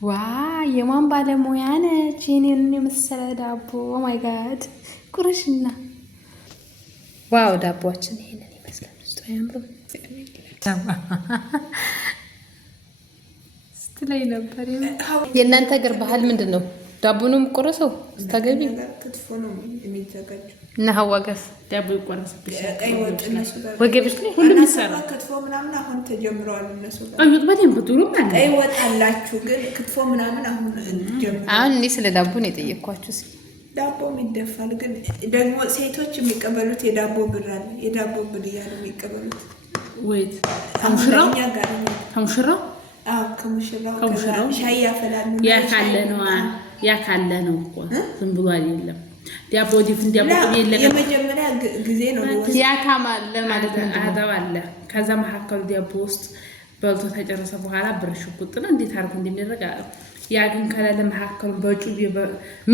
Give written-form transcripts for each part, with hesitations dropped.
ዋ የማን ባለሙያ ነች? የኔን የመሰለ ዳቦ ማይ ጋድ ቁርሽና ዋው ዳቦችን ይሄንን ይመስላል። ውስጡ አያምርም? ስትለኝ ነበር። የእናንተ ሀገር ባህል ምንድን ነው? ዳቦ ነው የሚቆረሰው ስታገቢ እና ሀዋጋስ ዳቦ ይቆረስብሻል። ወገብሽ ላይ ሁሉም ይሰራል። ክትፎ ምናምን አሁን ተጀምረዋል። እነሱ አዩት በደንብ ጥሩ ማለት ቀይ ወጥ አላችሁ፣ ግን ክትፎ ምናምን አሁን ጀምረዋል። አሁን እኔ ስለ ዳቦ ነው የጠየቅኳችሁ። ዳቦም ይደፋል፣ ግን ደግሞ ሴቶች የሚቀበሉት የዳቦ ብር አለ። የዳቦ ብር እያሉ የሚቀበሉት ወይት ከሙሽራው ከሙሽራው ከሙሽራው ሻይ ያፈላሉ። ያ ካለ ነው እኮ ዝም ብሎ አይደለም። ዳቦ ዲፍ ዳቦ የለም። የመጀመሪያ ጊዜ ነው ያ ካማል ለማለት ነው አዳው አለ። ከዛ መሀከሉ ዳቦ ውስጥ በልቶ ተጨረሰ በኋላ ብር ሽጉጥ ነው እንዴት አርጎ እንደሚደረግ ያ ግን ከላለ መሀከሉ በጩቤ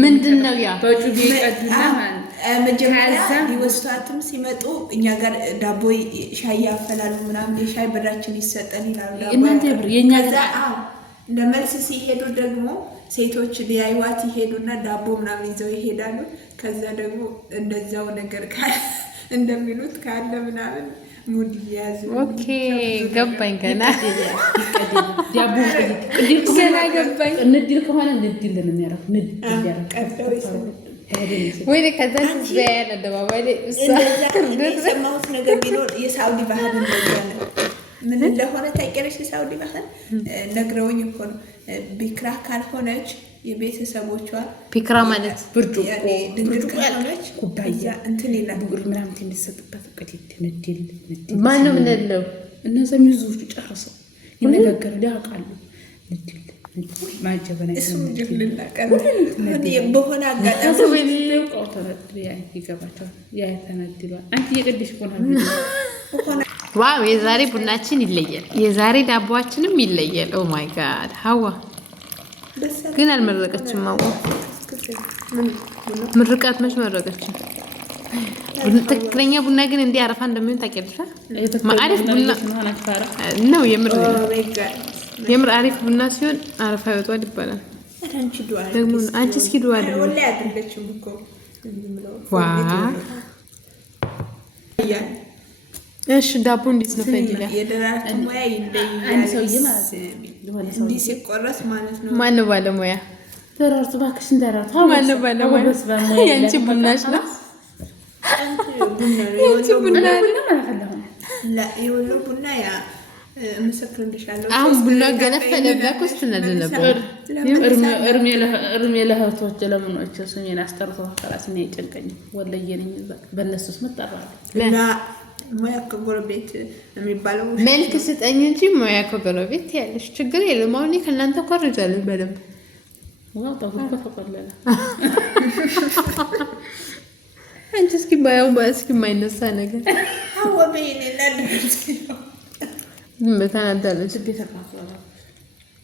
ምንድን ነው ያ በጩቤ ይቀዱና ማለት መጀመሪያ ሊወስዷትም ሲመጡ እኛ ጋር ዳቦ ሻይ ያፈላሉ ምናምን የሻይ ብራችን ይሰጠን ይላሉ። እናንተ ብር የኛ ለመልስ ሲሄዱ ደግሞ ሴቶች ሊያዩዋት ይሄዱና ዳቦ ምናምን ይዘው ይሄዳሉ። ከዛ ደግሞ እንደዛው ነገር እንደሚሉት ካለ ምናምን ሙድ ይያዙ። ኦኬ ገባኝ። ገና ዳቦ ገና ገባኝ። ንድል ከሆነ ንድል ነው የሚያረፍ ንድል ያረፍ ወይ ከዛ ያለ አደባባይ ላይ የሰማሁት ነገር ቢኖር የሳውዲ ባህል እንደዛ ነው። ምን እንደሆነ ታውቂያለሽ? የሳውዲ ባህል ነግረውኝ እኮ ነው። ቢክራ ካልሆነች የቤተሰቦቿ ቢክራ ማለት ብርጭቆ ድንግል ካልሆነች ኩባያ እንትን ይላል ቡግር ምናምን የሚሰጥበት ቀዲት ንድል ማን ነው ምንለው? እነዛ ሚዙቹ ጨርሰው ይነጋገራሉ ያውቃሉ። ንድል ማጀበና እሱ ጅብልና ቀር በሆነ አጋጣሚ ይገባቸዋል። ያ ተነድሏል። አንቺ የቅድሽ ሆነ ዋው የዛሬ ቡናችን ይለያል። የዛሬ ዳቦአችንም ይለያል። ኦ ማይ ጋድ ሀዋ ግን አልመረቀችም። ማዋ ምርቃት መች መረቀችም? ትክክለኛ ቡና ግን እንዲህ አረፋ እንደሚሆን ታውቂያለሽ? አሪፍ ቡና ነው የምር አሪፍ ቡና ሲሆን አረፋ ይወጣል ይባላል። ደግሞ አንቺ እስኪ ዱአ አድርጊ። እሺ ዳቦ እንዴት ነው ፈዲላ? የደራርቱ ሙያ ይለያል። ሰውዬ ማለት ነው እንዲህ ሲቆረስ ማለት ነው። ማን ነው ባለሙያ? ደራርቱ እባክሽን ደራርቱ። ማን ነው ባለሙያ? ያንቺ ቡናሽ ነው። ያንቺ ቡና የወሎ ቡና ያ ምስክርልሻለሁ። አሁን ቡና ገነፈለና ኮስተናል ነበር። እርሜ ለህቶች ለምኖች ስሜን አስጠርተው ከራስ ነው የጨንቀኝ። ወለየ ነኝ በእነሱስ መጣራለሁ ሙያ ከጎረቤት የሚባለው መልክ ስጠኝ እንጂ ሙያ ከጎረቤት ያለሽ ችግር የለም። አሁን ከእናንተ ኮርጃለሁ በደንብ ዋው ታውቁ ተቆለለ። አንቺ እስኪ ባያው ባስኪ የማይነሳ ነገር አወበይኔ ለልጅ ምታናዳለች።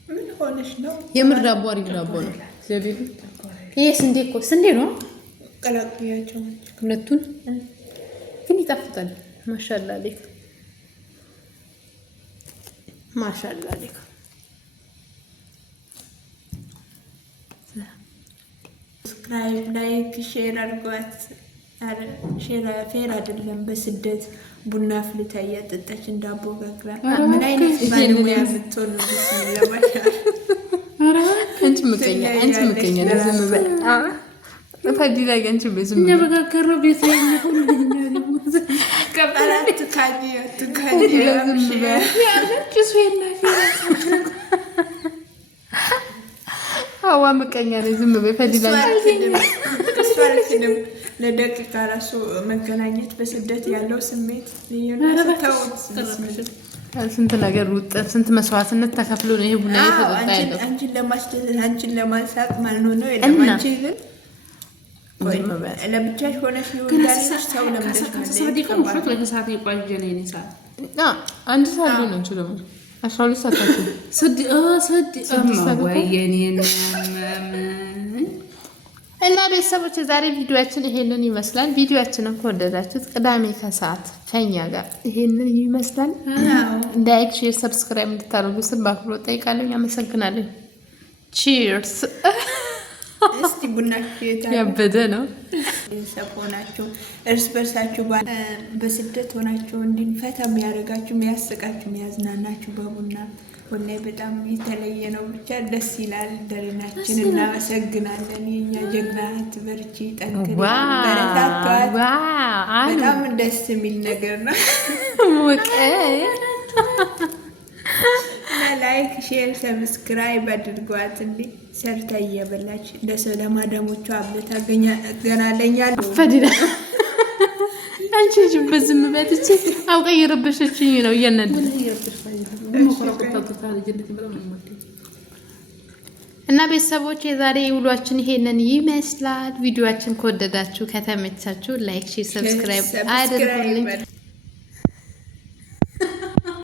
ምን ሆነሽ ነው? የምር ዳቦ አሪፍ ዳቦ ነው። ዘቢብ ይሄ ስንዴ እኮ ስንዴ ነው። ቀላቅያቸው ሁለቱን ግን ይጣፍጣል። ማሻአላ አለይክ ማሻአላ አለይክ። ሰብስክራይብ ላይክ ሼር አድርጓት። ፌር አይደለም በስደት ቡና ፍልታ እያጠጣችን ዳቦ ጋግራ ምን አይነት ባለሙያ የምትሆን ነው? አንቺ ምቀኛ ዝም በል ፈዲላ አንቺ በዝም እኛ በጋገረው ቤት ላይ ሁሉ ቀበላት ካጂ አዋ ምቀኛ ነው። ዝም በይ ፈዲላ ለደቂቃ ራሱ መገናኘት በስደት ያለው ስሜት ስንት ነገር ውጥን ስንት መስዋዕትነት ተከፍሎ ነው ይሄ ቡና እየተጠጣ ያለው። አንቺን ለማስደሰት አንቺን ለማሳቅ ማለት ነው። ለማንቺ ግን ለብቻሽ ሆነሽ ይወዳልሽ ሰው ለምደሽ አንድ ሰዓት ነው እንጂ ደግሞ 12 ሰዓት እና ቤተሰቦች የዛሬ ቪዲዮአችን ይሄንን ይመስላል። ቪዲዮአችንን ከወደዳችሁት ቅዳሜ ከሰዓት ከኛ ጋር ይሄንን ይመስላል። ላይክ፣ ሼር፣ ሰብስክራይብ እንድታደርጉ ስል በአክብሮት ጠይቃለሁ። አመሰግናለሁ። ቺርስ። እስቲ ቡናችሁ ያበደ ነው። ቤተሰብ ሆናችሁ እርስ በርሳችሁ በስደት ሆናችሁ እንድንፈታ የሚያደርጋችሁ የሚያስቃችሁ የሚያዝናናችሁ በቡና ወላሂ በጣም የተለየ ነው። ብቻ ደስ ይላል። ደሬናችን እናመሰግናለን። የኛ ጀግናት በርቺ፣ ጠንክሪ፣ በረታቷት። በጣም ደስ የሚል ነገር ነው። ላይክ፣ ሼር፣ ሰብስክራይብ አድርጓት። እንዲ ሰርታ እየበላች ለማዳሞቿ አብለታ ገናለኛል። ፈዲዳ አንቺ ጅበት ዝም በትቺ አውቀ እየረበሸችኝ ነው እያነደ እና ቤተሰቦች የዛሬ ውሏችን ይሄንን ይመስላል። ቪዲዮአችን ከወደዳችሁ ከተመቻችሁ ላይክ፣ ሼር፣ ሰብስክራይብ አድርጉልኝ።